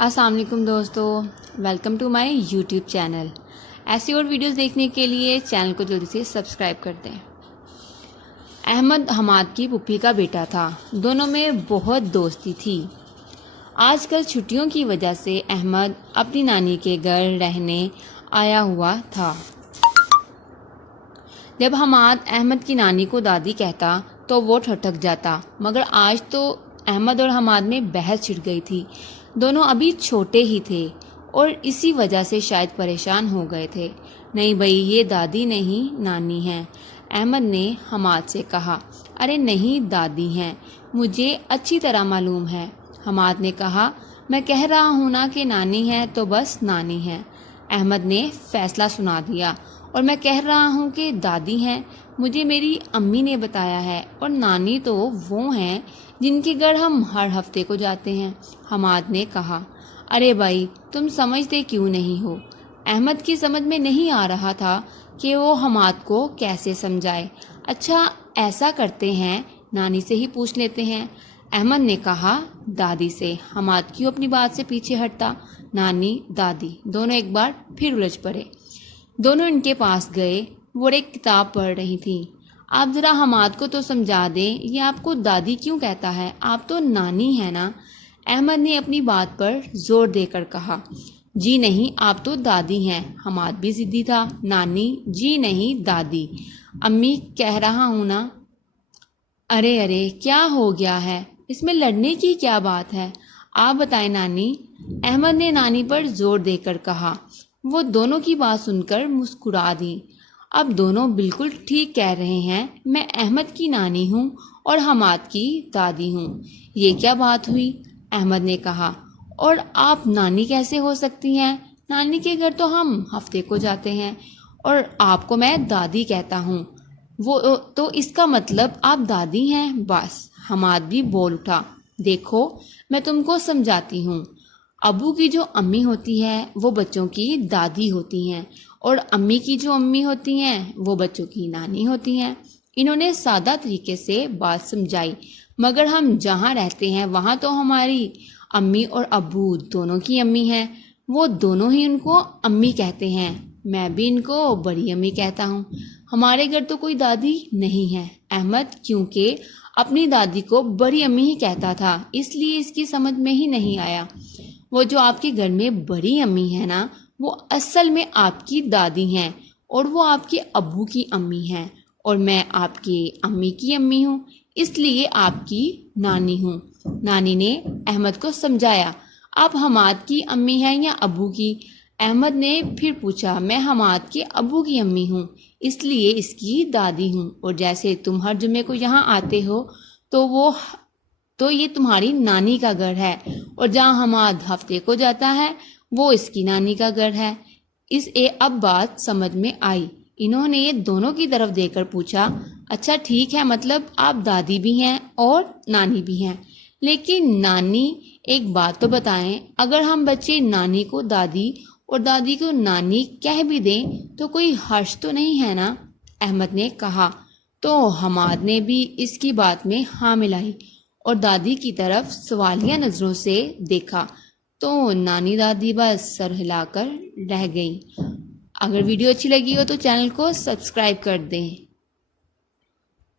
السلام علیکم دوستو، welcome to my YouTube channel. ایسی اور ویڈیوز دیکھنے کے لیے چینل کو جلدی سے سبسکرائب کر دیں۔ احمد حماد کی پھوپھی کا بیٹا تھا، دونوں میں بہت دوستی تھی۔ آج کل چھٹیوں کی وجہ سے احمد اپنی نانی کے گھر رہنے آیا ہوا تھا۔ جب حماد احمد کی نانی کو دادی کہتا تو وہ ٹھٹک جاتا، مگر آج تو احمد اور حماد میں بحث چھڑ گئی تھی۔ دونوں ابھی چھوٹے ہی تھے اور اسی وجہ سے شاید پریشان ہو گئے تھے۔ نہیں بھائی، یہ دادی نہیں نانی ہیں، احمد نے حماد سے کہا۔ ارے نہیں، دادی ہیں، مجھے اچھی طرح معلوم ہے، حماد نے کہا۔ میں کہہ رہا ہوں نا کہ نانی ہے تو بس نانی ہے، احمد نے فیصلہ سنا دیا۔ اور میں کہہ رہا ہوں کہ دادی ہیں، مجھے میری امی نے بتایا ہے، اور نانی تو وہ ہیں جن کے گھر ہم ہر ہفتے کو جاتے ہیں، حماد نے کہا۔ ارے بھائی، تم سمجھتے کیوں نہیں ہو؟ احمد کی سمجھ میں نہیں آ رہا تھا کہ وہ حماد کو کیسے سمجھائے۔ اچھا ایسا کرتے ہیں، نانی سے ہی پوچھ لیتے ہیں، احمد نے کہا دادی سے۔ حماد کیوں اپنی بات سے پیچھے ہٹتا؟ نانی دادی دونوں ایک بار پھر الجھ پڑے۔ دونوں ان کے پاس گئے، وہ ایک کتاب پڑھ رہی تھیں۔ آپ ذرا حماد کو تو سمجھا دیں، یہ آپ کو دادی کیوں کہتا ہے؟ آپ تو نانی ہے نا، احمد نے اپنی بات پر زور دے کر کہا۔ جی نہیں، آپ تو دادی ہیں، حماد بھی ضدی تھا۔ نانی، جی نہیں دادی، امی کہہ رہا ہوں نا۔ ارے ارے، کیا ہو گیا ہے؟ اس میں لڑنے کی کیا بات ہے؟ آپ بتائیں نانی، احمد نے نانی پر زور دے کر کہا۔ وہ دونوں کی بات سن کر مسکرا دی۔ اب دونوں بالکل ٹھیک کہہ رہے ہیں، میں احمد کی نانی ہوں اور حماد کی دادی ہوں۔ یہ کیا بات ہوئی؟ احمد نے کہا۔ اور آپ نانی کیسے ہو سکتی ہیں؟ نانی کے گھر تو ہم ہفتے کو جاتے ہیں، اور آپ کو میں دادی کہتا ہوں، وہ تو اس کا مطلب آپ دادی ہیں بس۔ حماد بھی بول اٹھا۔ دیکھو، میں تم کو سمجھاتی ہوں، ابو کی جو امی ہوتی ہے وہ بچوں کی دادی ہوتی ہیں، اور امی کی جو امی ہوتی ہیں وہ بچوں کی نانی ہوتی ہیں۔ انہوں نے سادہ طریقے سے بات سمجھائی، مگر ہم جہاں رہتے ہیں وہاں تو ہماری امی اور ابو دونوں کی امی ہیں، وہ دونوں ہی ان کو امی کہتے ہیں۔ میں بھی ان کو بڑی امی کہتا ہوں۔ ہمارے گھر تو کوئی دادی نہیں ہے۔ احمد کیونکہ اپنی دادی کو بڑی امی ہی کہتا تھا، اس لیے اس کی سمجھ میں ہی نہیں آیا۔ وہ جو آپ کے گھر میں بڑی امی ہے نا، وہ اصل میں آپ کی دادی ہیں، اور وہ آپ کے ابو کی امی ہیں، اور میں آپ کے امی کی امی ہوں، اس لیے آپ کی نانی ہوں۔ نانی نے احمد کو سمجھایا۔ آپ حماد کی امی ہیں یا ابو کی؟ احمد نے پھر پوچھا۔ میں حماد کے ابو کی امی ہوں، اس لیے اس کی دادی ہوں، اور جیسے تم ہر جمعے کو یہاں آتے ہو تو یہ تمہاری نانی کا گھر ہے، اور جہاں حماد ہفتے کو جاتا ہے وہ اس کی نانی کا گھر ہے۔ اب بات سمجھ میں آئی۔ انہوں نے یہ دونوں کی طرف دے کر پوچھا، اچھا ٹھیک ہے، مطلب آپ دادی بھی ہیں اور نانی بھی ہیں، لیکن نانی ایک بات تو بتائیں، اگر ہم بچے نانی کو دادی اور دادی کو نانی کہہ بھی دیں تو کوئی حرج تو نہیں ہے نا؟ احمد نے کہا۔ تو حماد نے بھی اس کی بات میں ہاں ملائی اور دادی کی طرف سوالیہ نظروں سے دیکھا، تو نانی دادی بس سر ہلا کر رہ گئی۔ اگر ویڈیو اچھی لگی ہو تو چینل کو سبسکرائب کر دیں۔